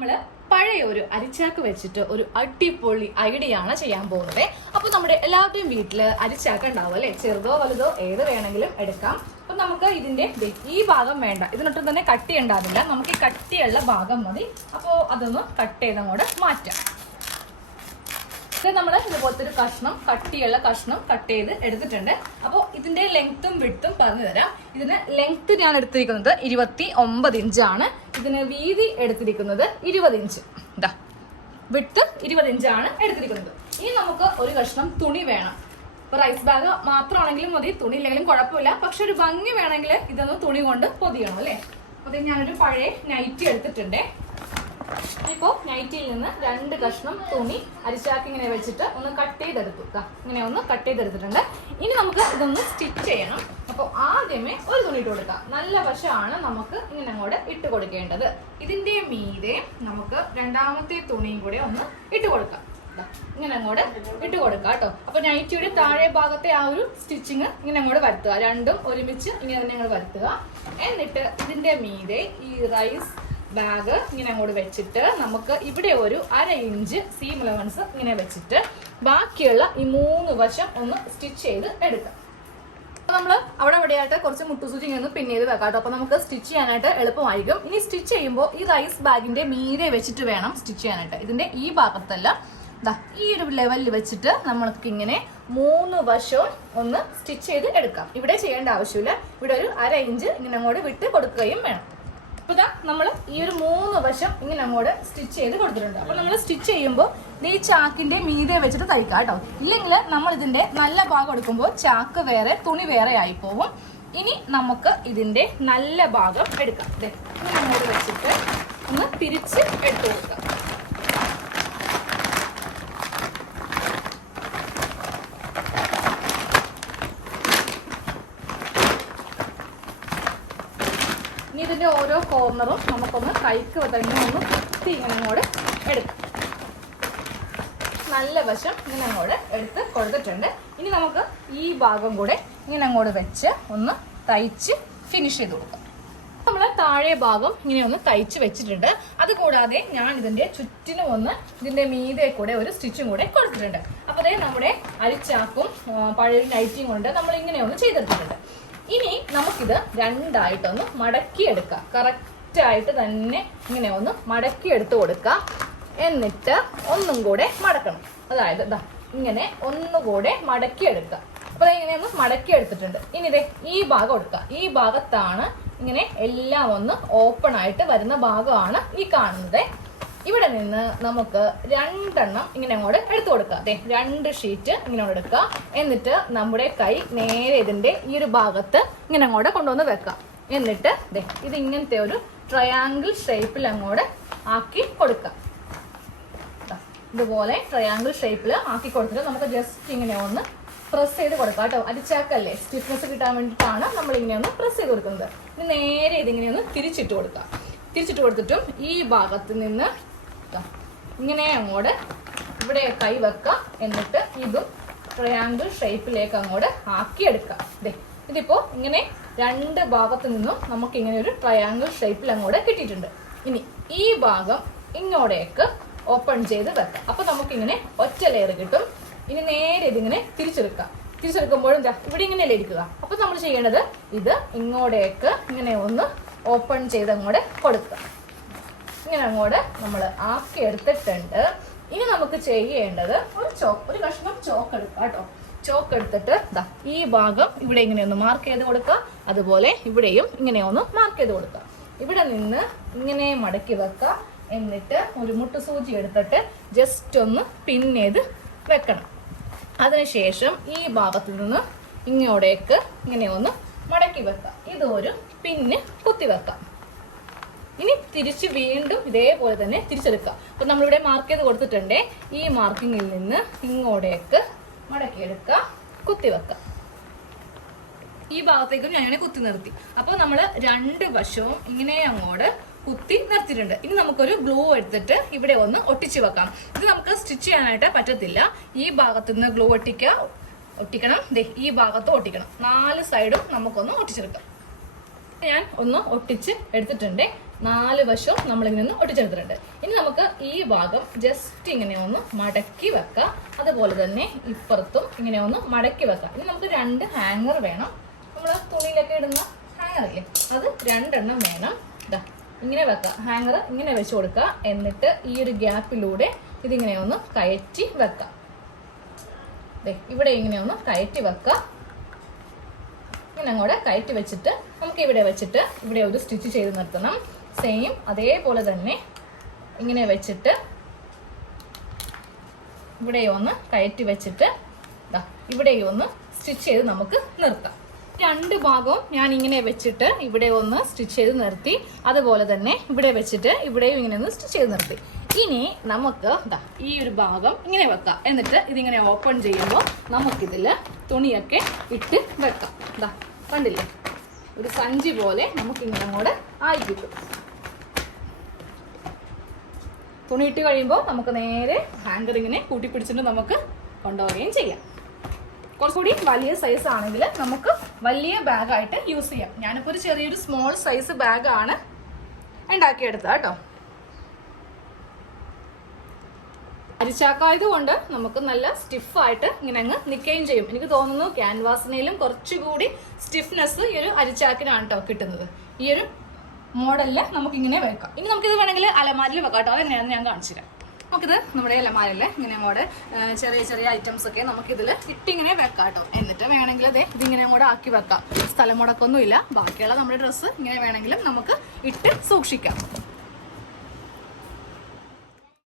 നമ്മള് പഴയ ഒരു അരിച്ചാക്ക് വെച്ചിട്ട് ഒരു അടിപൊളി ഐഡിയ ആണ് ചെയ്യാൻ പോകുന്നത്. അപ്പൊ നമ്മുടെ എല്ലാവരുടെയും വീട്ടില് അരിച്ചാക്ക് ഉണ്ടാവും അല്ലെ, ചെറുതോ വലുതോ ഏത് വേണമെങ്കിലും എടുക്കാം. അപ്പൊ നമുക്ക് ഇതിന്റെ ഈ ഭാഗം വേണ്ട, ഇതിനൊട്ടും തന്നെ കട്ടി ഉണ്ടാവില്ല, നമുക്ക് ഈ കട്ടിയുള്ള ഭാഗം മതി. അപ്പോൾ അതൊന്ന് കട്ട് ചെയ്തങ്ങോട്ട് മാറ്റാം. ഇത് നമ്മൾ ഇതുപോലത്തെ ഒരു കഷ്ണം, കട്ടിയുള്ള കഷ്ണം കട്ട് ചെയ്ത് എടുത്തിട്ടുണ്ട്. അപ്പോൾ ഇതിന്റെ ലെങ്ത്തും വിഡ്ത്തും പറഞ്ഞു തരാം. ഇതിന് ലെങ്ത് ഞാൻ എടുത്തിരിക്കുന്നത് 29 ഇഞ്ചാണ്. ഇതിന് വീതി എടുത്തിരിക്കുന്നത് 20 ഇഞ്ച്. ഇതാ വിഡ്ത്ത് 20 ഇഞ്ചാണ് എടുത്തിരിക്കുന്നത്. ഇനി നമുക്ക് ഒരു കഷ്ണം തുണി വേണം. ഇപ്പൊ റൈസ് ബാഗ് മാത്രമാണെങ്കിലും മതി, തുണി ഇല്ലെങ്കിലും കുഴപ്പമില്ല. പക്ഷെ ഒരു ഭംഗി വേണമെങ്കിൽ ഇതൊന്ന് തുണി കൊണ്ട് പൊതിയണം അല്ലേ. അപ്പൊ ഞാനൊരു പഴയ നൈറ്റി എടുത്തിട്ടുണ്ട്. ഇപ്പോ നൈറ്റിയിൽ നിന്ന് 2 കഷ്ണം തുണി അരിച്ചാക്കി ഇങ്ങനെ വെച്ചിട്ട് ഒന്ന് കട്ട് ചെയ്തെടുത്തു. ഇങ്ങനെ ഒന്ന് കട്ട് ചെയ്തെടുത്തിട്ടുണ്ട്. ഇനി നമുക്ക് ഇതൊന്ന് സ്റ്റിച്ച് ചെയ്യണം. അപ്പോൾ ആദ്യമേ ഒരു തുണി ഇട്ട് കൊടുക്കാം. നല്ല വശമാണ് നമുക്ക് ഇങ്ങനെ അങ്ങോട്ട് ഇട്ട് കൊടുക്കേണ്ടത്. ഇതിന്റെ മീതെ നമുക്ക് രണ്ടാമത്തെ തുണിയും കൂടെ ഒന്ന് ഇട്ട് കൊടുക്കാം. ഇങ്ങനെ അങ്ങോട്ട് ഇട്ട് കൊടുക്കാം കേട്ടോ. അപ്പൊ നൈറ്റിയുടെ താഴെ ഭാഗത്തെ ആ ഒരു സ്റ്റിച്ചിങ് ഇങ്ങനെ അങ്ങോട്ട് വരുത്തുക. രണ്ടും ഒരുമിച്ച് ഇങ്ങനെ തന്നെ അങ്ങോട്ട് വരുത്തുക. എന്നിട്ട് ഇതിന്റെ മീതെ ഈ റൈസ് ബാഗ് ഇങ്ങനെ അങ്ങോട്ട് വെച്ചിട്ട് നമുക്ക് ഇവിടെ ഒരു 1/2 ഇഞ്ച് സീം അലവൻസ് ഇങ്ങനെ വെച്ചിട്ട് ബാക്കിയുള്ള ഈ 3 വശം ഒന്ന് സ്റ്റിച്ച് ചെയ്ത് എടുക്കാം. അപ്പൊ നമ്മൾ അവിടെ ഇവിടെയായിട്ട് കുറച്ച് മുട്ടുസൂചി ഇങ്ങനെ ഒന്ന് പിൻ ചെയ്ത് വെക്കാം. അപ്പൊ നമുക്ക് സ്റ്റിച്ച് ചെയ്യാനായിട്ട് എളുപ്പമായിരിക്കും. ഇനി സ്റ്റിച്ച് ചെയ്യുമ്പോൾ ഈ റൈസ് ബാഗിന്റെ മീതെ വെച്ചിട്ട് വേണം സ്റ്റിച്ച് ചെയ്യാനായിട്ട്. ഇതിന്റെ ഈ ഭാഗത്തല്ല, ഈ ഒരു ലെവലിൽ വെച്ചിട്ട് നമ്മൾക്ക് ഇങ്ങനെ 3 വശവും ഒന്ന് സ്റ്റിച്ച് ചെയ്ത് എടുക്കാം. ഇവിടെ ചെയ്യേണ്ട ആവശ്യമില്ല. ഇവിടെ ഒരു 1/2 ഇഞ്ച് ഇങ്ങനെ അങ്ങോട്ട് വിട്ട് കൊടുക്കുകയും വേണം. അപ്പൊ ഇതാ നമ്മൾ ഈ ഒരു 3 വശം ഇങ്ങനെ അങ്ങോട്ട് സ്റ്റിച്ച് ചെയ്ത് കൊടുത്തിട്ടുണ്ട്. അപ്പൊ നമ്മൾ സ്റ്റിച്ച് ചെയ്യുമ്പോൾ ഈ ചാക്കിന്റെ മീതെ വെച്ചിട്ട് തയ്ക്കാം കേട്ടോ. ഇല്ലെങ്കിൽ നമ്മൾ ഇതിന്റെ നല്ല ഭാഗം എടുക്കുമ്പോൾ ചാക്ക് വേറെ തുണി വേറെ ആയി പോകും. ഇനി നമുക്ക് ഇതിന്റെ നല്ല ഭാഗം എടുക്കാം. ഇങ്ങനെ അങ്ങോട്ട് വെച്ചിട്ട് ഒന്ന് തിരിച്ച് എടുത്തു കൊടുക്കാം. ഇതിന്റെ ഓരോ കോർണറും നമുക്കൊന്ന് കൈക്ക് തന്നെ ഒന്ന് കുത്തി ഇങ്ങനെ അങ്ങോട്ട് എടുക്കാം. നല്ല വശം ഇങ്ങനെ അങ്ങോട്ട് എടുത്ത് കൊടുത്തിട്ടുണ്ട്. ഇനി നമുക്ക് ഈ ഭാഗം കൂടെ ഇങ്ങനെ അങ്ങോട്ട് വെച്ച് ഒന്ന് തയ്ച്ച് ഫിനിഷ് ചെയ്ത് കൊടുക്കാം. നമ്മൾ താഴെ ഭാഗം ഇങ്ങനെ ഒന്ന് തയ്ച്ച് വെച്ചിട്ടുണ്ട്. അതുകൂടാതെ ഞാൻ ഇതിന്റെ ചുറ്റിനും ഒന്ന് ഇതിന്റെ മീതെ കൂടെ ഒരു സ്റ്റിച്ചും കൂടെ കൊടുത്തിട്ടുണ്ട്. അപ്പോൾ അതേ നമ്മുടെ അരിച്ചാക്കും പഴയ നൈറ്റിയും കൊണ്ട് നമ്മൾ ഇങ്ങനെ ഒന്ന് ചെയ്തെടുത്തിട്ടുണ്ട്. ഇനി നമുക്കിത് രണ്ടായിട്ടൊന്ന് മടക്കിയെടുക്കാം. കറക്റ്റായിട്ട് തന്നെ ഇങ്ങനെ ഒന്ന് മടക്കിയെടുത്ത് കൊടുക്കാം. എന്നിട്ട് ഒന്നും കൂടെ മടക്കണം. അതായത് ഇങ്ങനെ ഒന്നുകൂടെ മടക്കിയെടുക്കുക. അപ്പൊ ഇങ്ങനെ ഒന്ന് മടക്കിയെടുത്തിട്ടുണ്ട്. ഇനി ഇതേ ഈ ഭാഗം എടുക്കുക. ഈ ഭാഗത്താണ് ഇങ്ങനെ എല്ലാം ഒന്ന് ഓപ്പൺ ആയിട്ട് വരുന്ന ഭാഗമാണ് ഈ കാണുന്നത്. ഇവിടെ നിന്ന് നമുക്ക് 2 എണ്ണം ഇങ്ങനെ അങ്ങോട്ട് എടുത്തു കൊടുക്കുക. അതെ, 2 ഷീറ്റ് ഇങ്ങനെ എടുക്കുക. എന്നിട്ട് നമ്മുടെ കൈ നേരെ ഇതിന്റെ ഈ ഒരു ഭാഗത്ത് ഇങ്ങനെ അങ്ങോട്ട് കൊണ്ടുവന്ന് വെക്കാം. എന്നിട്ട് ഇത് ഇങ്ങനത്തെ ഒരു ട്രയാങ്കിൾ ഷേപ്പിൽ അങ്ങോട്ട് ആക്കി കൊടുക്കാം. ഇതുപോലെ ട്രയാങ്കിൾ ഷേപ്പിൽ ആക്കി കൊടുത്തിട്ട് നമുക്ക് ജസ്റ്റ് ഇങ്ങനെ ഒന്ന് പ്രസ് ചെയ്ത് കൊടുക്കാം കേട്ടോ. അരിച്ചാക്കല്ലേ, സ്റ്റിഫ്നെസ് കിട്ടാൻ വേണ്ടിയിട്ടാണ് നമ്മൾ ഇങ്ങനെ ഒന്ന് പ്രസ് ചെയ്ത് കൊടുക്കുന്നത്. ഇനി നേരെ ഇതിങ്ങനെ ഒന്ന് തിരിച്ചിട്ട് കൊടുക്കാം. തിരിച്ചിട്ട് കൊടുത്തിട്ടും ഈ ഭാഗത്ത് നിന്ന് ഇങ്ങനെ അങ്ങോട്ട് ഇവിടെ കൈ വെക്കാം. എന്നിട്ട് ഇതും ട്രയാങ്കിൾ ഷേപ്പിലേക്ക് അങ്ങോട്ട് ആക്കിയെടുക്കാം. ഇതിപ്പോ ഇങ്ങനെ 2 ഭാഗത്ത് നിന്നും നമുക്ക് ഇങ്ങനെ ഒരു ട്രയാങ്കിൾ ഷേപ്പിൽ അങ്ങോട്ട് കിട്ടിയിട്ടുണ്ട്. ഇനി ഈ ഭാഗം ഇങ്ങോട്ടേക്ക് ഓപ്പൺ ചെയ്ത് വെക്കാം. അപ്പൊ നമുക്കിങ്ങനെ ഒറ്റ ലെയർ കിട്ടും. ഇനി നേരെ ഇതിങ്ങനെ തിരിച്ചെടുക്കാം. തിരിച്ചെടുക്കുമ്പോഴും ഇവിടെ ഇങ്ങനെയല്ലേ ഇരിക്കുക. അപ്പൊ നമ്മൾ ചെയ്യേണ്ടത് ഇത് ഇങ്ങോട്ടേക്ക് ഇങ്ങനെ ഒന്ന് ഓപ്പൺ ചെയ്ത് അങ്ങോട്ട് കൊടുക്കുക. ഇങ്ങനെ അങ്ങോട്ട് നമ്മൾ ആക്കി എടുത്തിട്ടുണ്ട്. ഇനി നമുക്ക് ചെയ്യേണ്ടത് ഒരു കഷ്ണം ചോക്ക് എടുക്കാം കേട്ടോ. ചോക്ക് എടുത്തിട്ട് ഈ ഭാഗം ഇവിടെ ഇങ്ങനെ ഒന്ന് മാർക്ക് ചെയ്ത് കൊടുക്കുക. അതുപോലെ ഇവിടെയും ഇങ്ങനെ ഒന്ന് മാർക്ക് ചെയ്ത് കൊടുക്കുക. ഇവിടെ നിന്ന് ഇങ്ങനെ മടക്കി വെക്കുക. എന്നിട്ട് ഒരു മുട്ടുസൂചി എടുത്തിട്ട് ജസ്റ്റ് ഒന്ന് പിൻ ചെയ്ത് വെക്കണം. അതിനുശേഷം ഈ ഭാഗത്ത് നിന്ന് ഇങ്ങോട്ടേക്ക് ഇങ്ങനെ ഒന്ന് മടക്കി വെക്കാം. ഇതൊരു പിന്ന് കുത്തി വെക്കാം. ഇനി തിരിച്ച് വീണ്ടും ഇതേപോലെ തന്നെ തിരിച്ചെടുക്കാം. അപ്പൊ നമ്മളിവിടെ മാർക്ക് ചെയ്ത് കൊടുത്തിട്ടുണ്ട്. ഈ മാർക്കിങ്ങിൽ നിന്ന് ഇങ്ങോട്ടേക്ക് മടക്കിയെടുക്കുക, കുത്തിവെക്കാം. ഈ ഭാഗത്തേക്കും ഞാൻ ഇങ്ങനെ കുത്തി നിർത്തി. അപ്പോൾ നമ്മൾ 2 വശവും ഇങ്ങനെ അങ്ങോട്ട് കുത്തി നിർത്തിയിട്ടുണ്ട്. ഇനി നമുക്കൊരു ഗ്ലൂ എടുത്തിട്ട് ഇവിടെ ഒന്ന് ഒട്ടിച്ചു വെക്കാം. ഇത് നമുക്ക് സ്റ്റിച്ച് ചെയ്യാനായിട്ട് പറ്റത്തില്ല. ഈ ഭാഗത്ത് നിന്ന് ഗ്ലൂ ഒട്ടിക്കണം. ഈ ഭാഗത്ത് ഒട്ടിക്കണം. 4 സൈഡും നമുക്കൊന്ന് ഒട്ടിച്ചെടുക്കാം. ഞാൻ ഒന്ന് ഒട്ടിച്ച് എടുത്തിട്ടുണ്ട്. 4 വശവും നമ്മളിങ്ങനെ ഒന്ന് ഒട്ടിച്ചെടുത്തിട്ടുണ്ട്. ഇനി നമുക്ക് ഈ ഭാഗം ജസ്റ്റ് ഇങ്ങനെ ഒന്ന് മടക്കി വെക്കാം. അതുപോലെ തന്നെ ഇപ്പുറത്തും ഇങ്ങനെ ഒന്ന് മടക്കി വെക്കാം. ഇനി നമുക്ക് 2 ഹാങ്ങർ വേണം. നമ്മൾ തുണിയിലൊക്കെ ഇടുന്ന ഹാങ്ങർ ഇല്ലേ, അത് 2 എണ്ണം വേണം. ഇതാ ഇങ്ങനെ വെക്കാം. ഹാങ്ങർ ഇങ്ങനെ വെച്ച് കൊടുക്കുക. എന്നിട്ട് ഈ ഒരു ഗ്യാപ്പിലൂടെ ഇതിങ്ങനെ ഒന്ന് കയറ്റി വെക്കാം. ഇവിടെ ഇങ്ങനെ ഒന്ന് കയറ്റി വെക്കാം. ഇങ്ങനെ അങ്ങോട്ട് കയറ്റി വെച്ചിട്ട് നമുക്ക് ഇവിടെ വെച്ചിട്ട് ഇവിടെ ഒരു സ്റ്റിച്ച് ചെയ്ത് നിർത്തണം. സെയിം അതേപോലെ തന്നെ ഇങ്ങനെ വെച്ചിട്ട് ഇവിടെ ഒന്ന് കയറ്റി വെച്ചിട്ട് ഇവിടെ ഒന്ന് സ്റ്റിച്ച് ചെയ്ത് നമുക്ക് നിർത്താം. 2 ഭാഗവും ഞാൻ ഇങ്ങനെ വെച്ചിട്ട് ഇവിടെ ഒന്ന് സ്റ്റിച്ച് ചെയ്ത് നിർത്തി. അതുപോലെ തന്നെ ഇവിടെ വെച്ചിട്ട് ഇവിടെയും ഇങ്ങനെ ഒന്ന് സ്റ്റിച്ച് ചെയ്ത് നിർത്തി. ഇനി നമുക്ക് ഈ ഒരു ഭാഗം ഇങ്ങനെ വെക്കാം. എന്നിട്ട് ഇതിങ്ങനെ ഓപ്പൺ ചെയ്യുമ്പോൾ നമുക്കിതിൽ തുണിയൊക്കെ ഇട്ട് വെക്കാം. കണ്ടില്ലേ, ഒരു സഞ്ചി പോലെ നമുക്കിങ്ങനെ അങ്ങോട്ട് ആയി കിട്ടും. തുണി ഇട്ട് കഴിയുമ്പോൾ നമുക്ക് നേരെ ഹാങ്കർ ഇങ്ങനെ കൂട്ടിപ്പിടിച്ചിട്ട് നമുക്ക് കൊണ്ടുപോവുകയും ചെയ്യാം. കുറച്ചുകൂടി വലിയ സൈസ് ആണെങ്കിൽ നമുക്ക് വലിയ ബാഗായിട്ട് യൂസ് ചെയ്യാം. ഞാനിപ്പോൾ ഒരു ചെറിയൊരു സ്മോൾ സൈസ് ബാഗാണ് ഉണ്ടാക്കിയെടുത്തത് കേട്ടോ. അരിച്ചാക്കായതുകൊണ്ട് നമുക്ക് നല്ല സ്റ്റിഫായിട്ട് ഇങ്ങനെ അങ്ങ് നിൽക്കുകയും ചെയ്യും. എനിക്ക് തോന്നുന്നു ക്യാൻവാസിനേലും കുറച്ചുകൂടി സ്റ്റിഫ്നെസ് ഈ ഒരു അരിച്ചാക്കിനാണ് കേട്ടോ കിട്ടുന്നത്. ഈ ഒരു മോഡലിൽ നമുക്കിങ്ങനെ വെക്കാം. ഇനി നമുക്കിത് വേണമെങ്കിൽ അലമാരിൽ വെക്കാം കേട്ടോ. അതെങ്ങനെയാണെന്ന് ഞാൻ കാണിച്ചു തരാം. നമുക്കിത് നമ്മുടെ അലമാരിൽ ഇങ്ങനെ അങ്ങോട്ട് ചെറിയ ചെറിയ ഐറ്റംസ് ഒക്കെ നമുക്കിതിൽ ഇട്ടിങ്ങനെ വെക്കാം കേട്ടോ. എന്നിട്ട് വേണമെങ്കിൽ ഇതിങ്ങനെ അങ്ങോട്ട് ആക്കി വെക്കാം. സ്ഥലം മുടക്കൊന്നുമില്ല. ബാക്കിയുള്ള നമ്മുടെ ഡ്രസ്സ് ഇങ്ങനെ വേണമെങ്കിലും നമുക്ക് ഇട്ട് സൂക്ഷിക്കാം.